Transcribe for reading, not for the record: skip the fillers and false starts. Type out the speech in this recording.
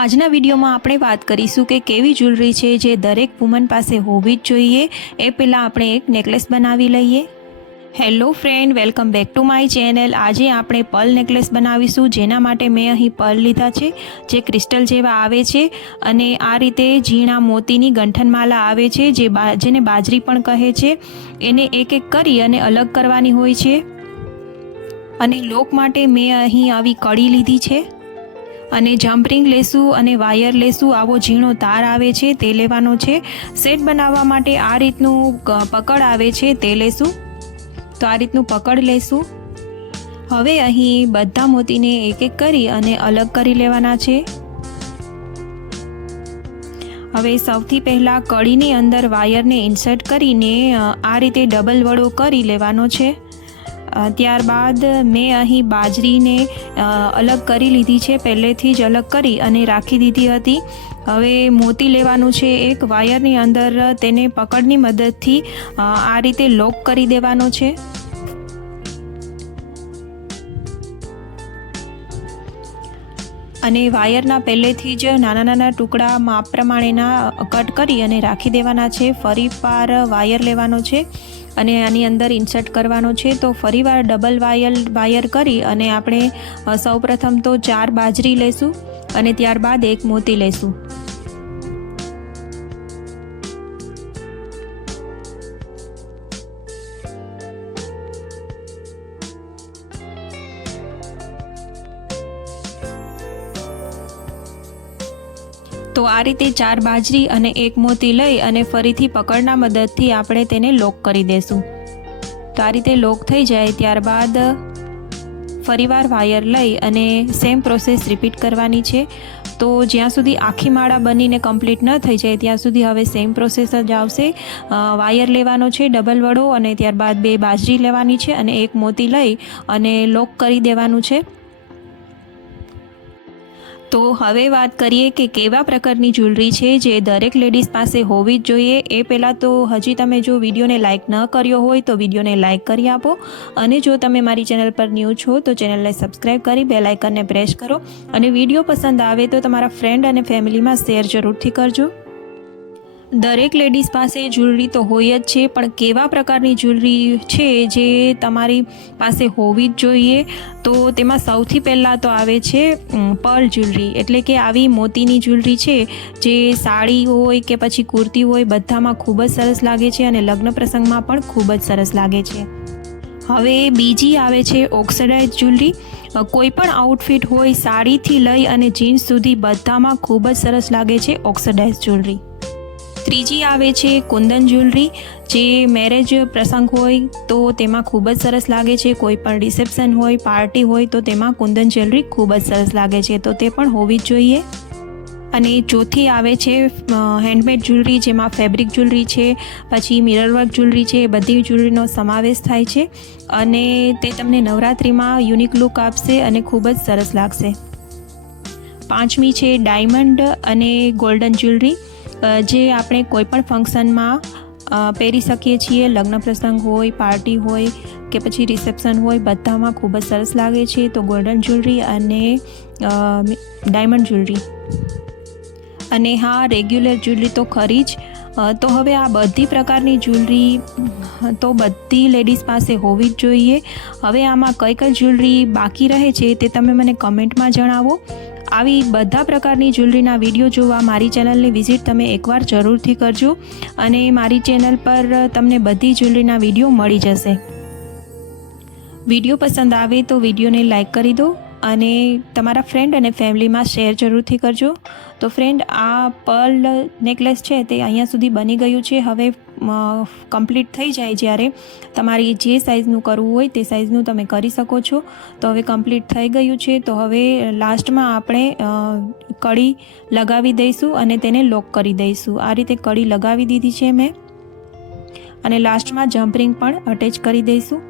આજના વિડીયોમાં આપણે વાત કરીશું કે કેવી જ્વેલરી છે જે દરેક વુમન પાસે હોવી જ જોઈએ। એ પહેલાં આપણે એક નેકલેસ બનાવી લઈએ। Hello friend, welcome back to my channel. આજે આપણે પર્લ નેકલેસ બનાવીશું, જેના માટે મેં અહીં પર્લ લીધા છે જે ક્રિસ્ટલ જેવા આવે છે અને આ રીતે ઝીણા મોતીની ગંઠનમાલા આવે છે જેને બાજરી પણ કહે છે। એને એક એક કરી અને અલગ કરવાની હોય છે અને લોક માટે મેં અહીં આવી કડી લીધી છે અને જમ્પરિંગ લેશું અને વાયર લેશું। આવો ઝીણો તાર આવે છે તે લેવાનો છે। સેટ બનાવવા માટે આ રીતનું પકડ આવે છે તે લેશું, તો આ રીતનું પકડ લેશું। હવે અહીં બધા મોતીને એક એક કરી અને અલગ કરી લેવાના છે। હવે સૌથી પહેલાં કડીની અંદર વાયરને ઇન્સર્ટ કરીને આ રીતે ડબલ વડો કરી લેવાનો છે। ત્યારબાદ મેં અહીં બાજરીને અલગ કરી લીધી છે, પહેલેથી જ અલગ કરી અને રાખી દીધી હતી। હવે મોતી લેવાનું છે એક વાયરની અંદર, તેને પકડની મદદથી આ રીતે લોક કરી દેવાનો છે। અને વાયરના પહેલેથી જ નાના નાના ટુકડા માપ પ્રમાણેના કટ કરી અને રાખી દેવાના છે। ફરી વાર વાયર લેવાનો છે અને આની અંદર ઇન્સર્ટ કરવાનો છે। તો ફરીવાર ડબલ વાયર કરી અને આપણે સૌપ્રથમ તો 4 બાજરી લેશું અને ત્યારબાદ એક મોતી લેશું। તો આ રીતે 4 બાજરી અને એક મોતી લઈ અને ફરીથી પકડના મદદથી આપણે તેને લોક કરી દેશું। તો આ રીતે લોક થઈ જાય ત્યારબાદ ફરીવાર વાયર લઈ અને સેમ પ્રોસેસ રિપીટ કરવાની છે। તો જ્યાં સુધી આખી માળા બનીને કમ્પ્લીટ ન થઈ જાય ત્યાં સુધી હવે સેમ પ્રોસેસ જ આવશે। વાયર લેવાનો છે ડબલ વડો અને ત્યારબાદ 2 બાજરી લેવાની છે અને એક મોતી લઈ અને લોક કરી દેવાનું છે। તો હવે વાત કરીએ કે કેવા પ્રકારની જ્વેલરી છે જે દરેક લેડીઝ પાસે હોવી જ જોઈએ। એ પહેલાં તો હજી તમે જો વિડીયોને લાઇક ન કર્યો હોય તો વિડીયોને લાઇક કરી આપો અને જો તમે મારી ચેનલ પર ન્યૂ છો તો ચેનલને સબસ્ક્રાઈબ કરી બેલ આઇકનને પ્રેસ કરો અને વિડીયો પસંદ આવે તો તમારા ફ્રેન્ડ અને ફેમિલીમાં શેર જરૂરથી કરજો। દરેક લેડીઝ પાસે જ્વેલરી તો હોય જ છે, પણ કેવા પ્રકારની જ્વેલરી છે જે તમારી પાસે હોવી જ જોઈએ, તો તેમાં સૌથી પહેલાં તો આવે છે પર્લ જ્વેલરી। એટલે કે આવી મોતીની જ્વેલરી છે જે સાડી હોય કે પછી કુર્તી હોય બધામાં ખૂબ જ સરસ લાગે છે અને લગ્ન પ્રસંગમાં પણ ખૂબ જ સરસ લાગે છે। હવે બીજી આવે છે ઓક્સિડાઇઝ જ્વેલરી। કોઈ પણ આઉટફિટ હોય, સાડીથી લઈ અને જીન્સ સુધી બધામાં ખૂબ જ સરસ લાગે છે ઓક્સિડાઇઝ જ્વેલરી। ત્રીજી આવે છે કુંદન જ્વેલરી, જે મેરેજ પ્રસંગ હોય તો તેમાં ખૂબ જ સરસ લાગે છે। કોઈ પણ રિસેપ્શન હોય, પાર્ટી હોય તો તેમાં કુંદન જ્વેલરી ખૂબ જ સરસ લાગે છે, તો તે પણ હોવી જ જોઈએ। અને ચોથી આવે છે હેન્ડમેડ જ્વેલરી, જેમાં ફેબ્રિક જ્વેલરી છે, પછી મિરર વર્ક જ્વેલરી છે, એ બધી જ્વેલરીનો સમાવેશ થાય છે અને તે તમને નવરાત્રિમાં યુનિક લુક આપશે અને ખૂબ જ સરસ લાગશે। પાંચમી છે ડાયમંડ અને ગોલ્ડન જ્વેલરી, જે આપણે કોઈ પણ ફંક્શનમાં પહેરી શકીએ છીએ। લગ્ન પ્રસંગ હોય, પાર્ટી હોય કે પછી રિસેપ્શન હોય બધામાં ખૂબ જ સરસ લાગે છે। તો ગોલ્ડન જ્વેલરી અને ડાયમંડ જ્વેલરી અને હા, રેગ્યુલર જ્વેલરી તો ખરી જ। તો હવે આ બધી પ્રકારની જ્વેલરી તો બધી લેડીઝ પાસે હોવી જ જોઈએ। હવે આમાં કઈ કઈ જ્વેલરી બાકી રહે છે તે તમે મને કમેન્ટમાં જણાવો। આવી બધા પ્રકારની જ્વેલરીના વિડીયો જોવા મારી ચેનલની વિઝિટ તમે એકવાર જરૂરથી કરજો અને મારી ચેનલ પર તમને બધી જ્વેલરીના વિડીયો મળી જશે। વિડીયો પસંદ આવે તો વિડીયોને લાઇક કરી દો અને તમારા ફ્રેન્ડ અને ફેમિલીમાં શેર જરૂરથી કરજો। તો ફ્રેન્ડ, આ પર્લ નેકલેસ છે તે અહીંયા સુધી બની ગયું છે। હવે કમ્પ્લીટ થઈ જાય જ્યારે તમારી જે સાઇઝનું કરવું હોય તે સાઇઝનું તમે કરી શકો છો। તો હવે કમ્પ્લીટ થઈ ગયું છે, તો હવે લાસ્ટમાં આપણે કડી લગાવી દઈશું અને તેને લોક કરી દઈશું। આ રીતે કડી લગાવી દીધી છે મેં અને લાસ્ટમાં જમ્પરિંગ પણ અટેચ કરી દઈશું।